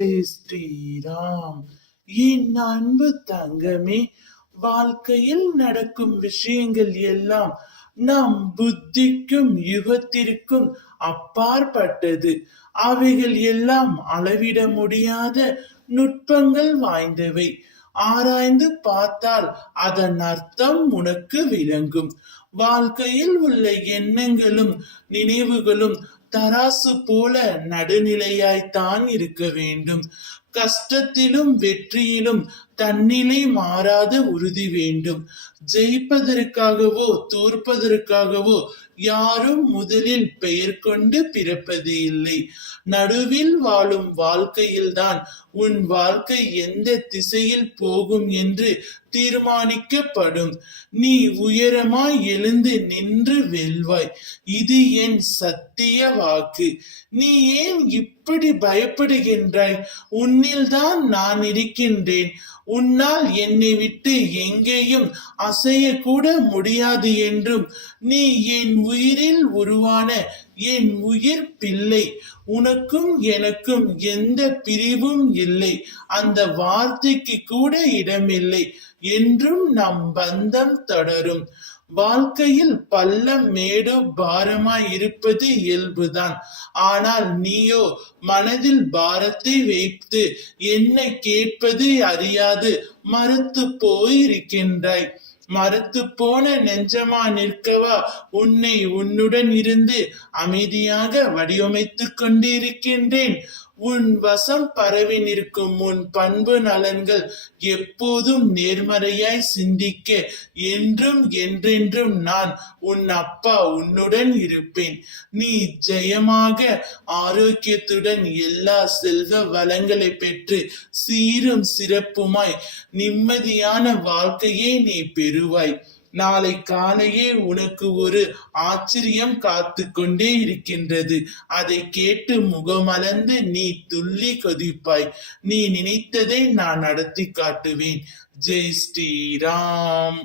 ஜெய் ஸ்ரீராம். என் அன்பு தங்கமே, வாழ்க்கையில் நடக்கும் விஷயங்கள் எல்லாம் நம் புத்திக்கும் யுகத்திற்கும் அப்பாற்பட்டது. அவைகள் எல்லாம் அளவிட முடியாத நுட்பங்கள் வாய்ந்தவை. ஆராய்ந்து பார்த்தால் அதன் அர்த்தம் உனக்கு விளங்கும். வாழ்க்கையில் உள்ள எண்ணங்களும் நினைவுகளும் தராசு போல நடுநிலையாய்த்தான் இருக்க வேண்டும். கஷ்டத்திலும் வெற்றியிலும் தன்னிலை மாறாத உறுதி வேண்டும். ஜெயிப்பதற்காகவோ தோற்பதற்காகவோ யாரும் முதலில் பெயர் கொண்டு பிறப்பது இல்லை. நடுவில் வாழும் வாழ்க்கையில்தான் உன் வாழ்க்கை எந்த திசையில் போகும் என்று தீர்மானிக்கப்படும். நீ உயரமாய் எழுந்து நின்று வெல்வாய். இது என் சத்திய வாக்கு. நீ ஏன் இப்படி பயப்படுகின்றாய்? உன்னில்தான் நான் இருக்கின்றேன். உன்னால் என்னை விட்டு எங்கேயும் அசைய கூட முடியாது என்றும், நீ என் உயிரில் உருவான என் உயிர் பிள்ளை. உனக்கும் எனக்கும் எந்த பிரிவும் இல்லை. அந்த வார்த்தைக்கு கூட இடமில்லை. என்றும் நம் பந்தம் தொடரும். வாழ்க்கையில் பள்ளம் மேடோ பாரமாய் இருப்பது இயல்புதான். ஆனால் நீயோ மனதில் பாரத்தை வைத்து என்ன கேட்பது அறியாது மறுத்து போயிருக்கின்றாய். மறுத்து போன நெஞ்சமா நிற்கவா உன்னை உன்னுடன் இருந்து அமைதியாக வடிவமைத்துக் கொண்டிருக்கின்றேன். உன் வசம் பரவி நிற்கும் உன் பண்பு நலன்கள் எப்போதும் நேர்மறையாய் சிந்திக்க என்றும் என்றென்றும் நான் உன் அப்பா உன்னுடன் இருப்பேன். நீ ஜெயமாக ஆரோக்கியத்துடன் எல்லா செல்வ வளங்களை பெற்று சீரும் சிறப்புமாய் நிம்மதியான வாழ்க்கையே நீ பெறுவாய். நாளை காலையே உனக்கு ஒரு ஆச்சரியம் காத்து கொண்டே இருக்கின்றது. அதை கேட்டு முகமலர்ந்து நீ துள்ளி கொதிப்பாய். நீ நினைத்ததை நான் நடத்தி காட்டுவேன். ஜெய் ஸ்ரீராம்.